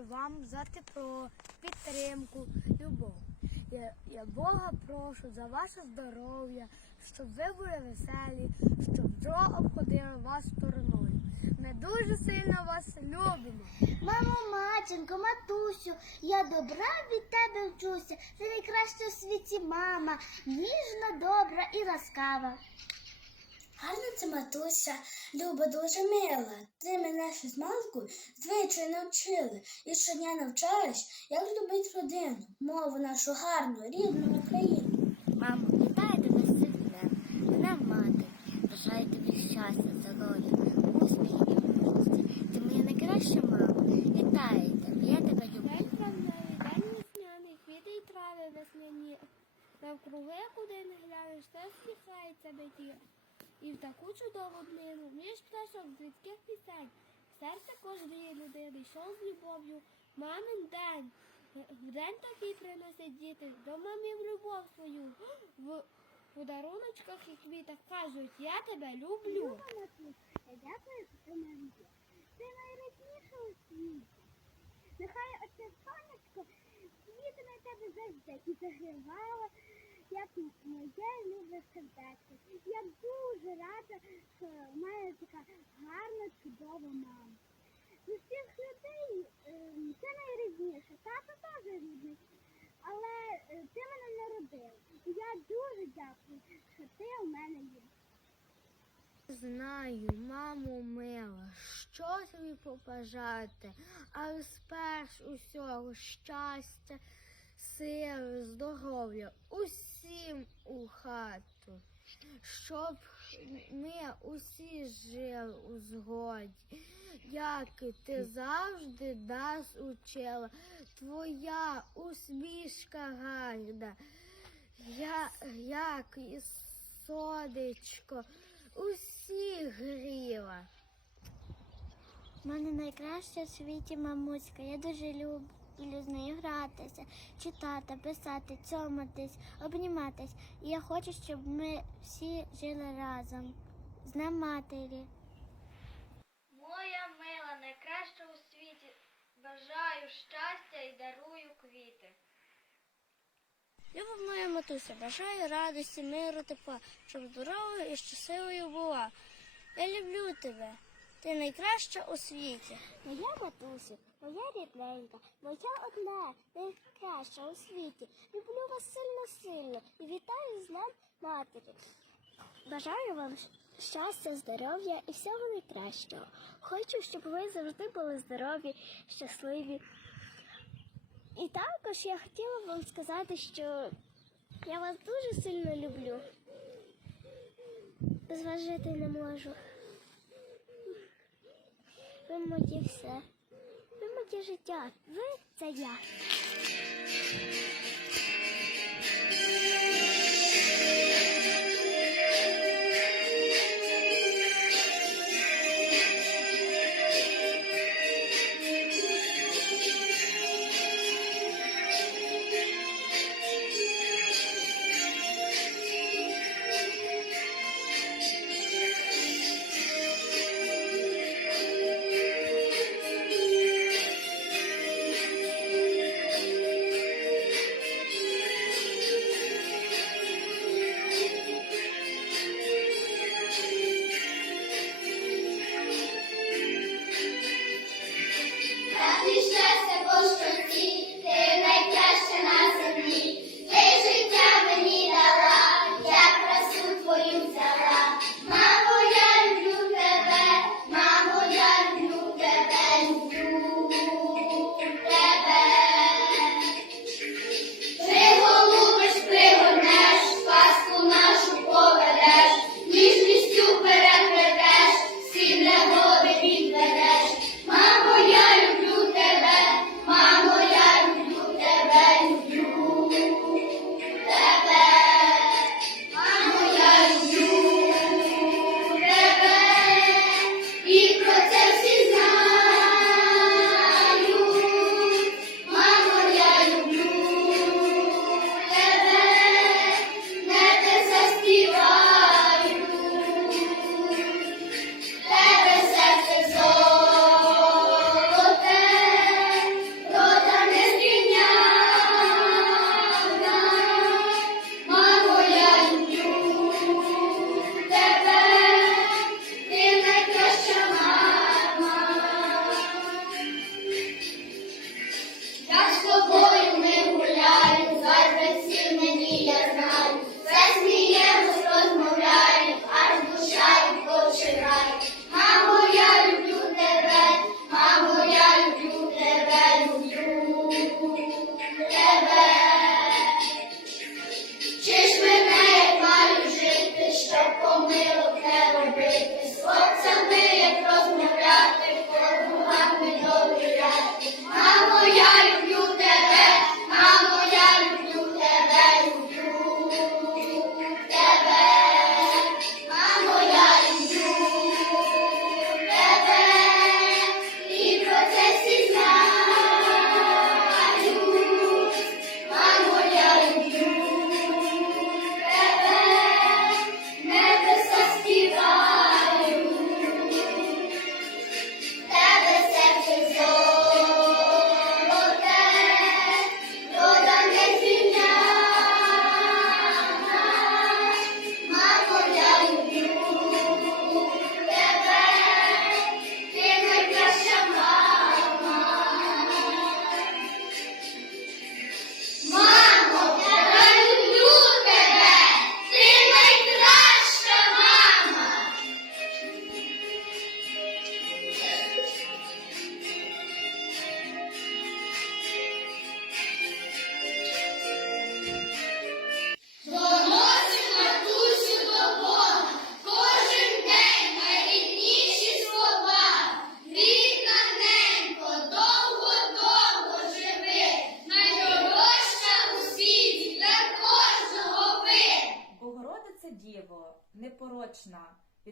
дякую вам за тепло, підтримку, любов. Я, я Бога прошу за ваше здоров'я, щоб ви були веселі, щоб зло обходило вас стороною. Ми дуже сильно вас любимо. Мамо, матінко, матусю, я добра від тебе вчуся. Ти найкраща в світі мама, ніжна, добра і ласкава. Гарна це матуся, Люба дуже мила. Ти мене ще з малку звичай навчили і щодня навчаєш, як любить родину, мову нашу гарну, рідну Україну. Мамо, вітаю тебе з цим днем. Мене мати. Бажаю тобі щастя, здоров'я, успіхів і мудрості. Ти моя найкраща мама. Вітаю тебе, я тебе люблю. Квіти й трави весняні. Навкруги, куди не глянеш, все всміхається меті. І в таку чудову днину між пташок з рідких пісень. Серце кожної людини йшов з любов'ю. Мамин день. В день такий приносять діти до мамів любов свою. В подаруночках і квітах кажуть, я тебе люблю. Нехай оце сонечко світиме тебе завжди і загрівала, як моє любе сердечко. Я дуже рада, що в мене така гарна, чудова мама. З усіх людей ем, ти найрідніша, тато теж рідний, але е, ти мене не родив. І я дуже дякую, що ти у мене є. Знаю, мамо мила, що тобі побажати, але сперш усього щастя, сили, здоров'я, усім у хату, щоб ми усі жили у згоді, як ти завжди нас учила, твоя усмішка гарна, як і сонечко, усіх гріла. У мене найкраща в світі мамуська. Я дуже люблю з нею гратися, читати, писати, цьоматись, обніматись. І я хочу, щоб ми всі жили разом. З Днем матері. Моя мила, найкраща у світі. Бажаю щастя і дарую квіти. Люба моя матуся, бажаю радості, миру, тепла, щоб здоровою і щасливою була. Я люблю тебе. Ти найкраща у світі. Моя матусю, моя рідненька, моя одна, найкраща у світі. Люблю вас сильно-сильно і вітаю з Днем матері. Бажаю вам щастя, здоров'я і всього найкращого. Хочу, щоб ви завжди були здорові, щасливі. І також я хотіла вам сказати, що я вас дуже сильно люблю. Без вас жити не можу. Ви моє все. Ви моє життя. Ви це я.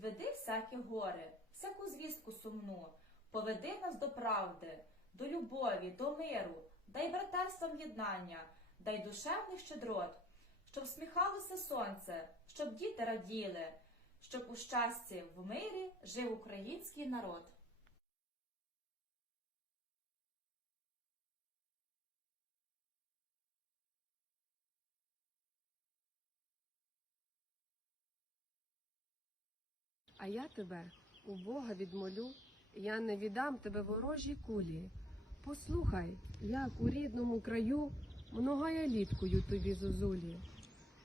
Відведи всякі гори, всяку звістку сумну, поведи нас до правди, до любові, до миру, дай братерствам єднання, дай душевний щедрот, щоб всміхалося сонце, щоб діти раділи, щоб у щасті в мирі жив український народ. А я тебе у Бога відмолю, я не віддам тебе ворожій кулі. Послухай, як у рідному краю многая літкою тобі зозулі.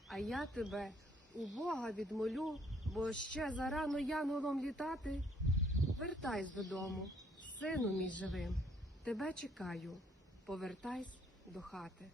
А я тебе у Бога відмолю, бо ще зарано янголом літати. Вертайся додому, сину мій живим, тебе чекаю, повертайся до хати.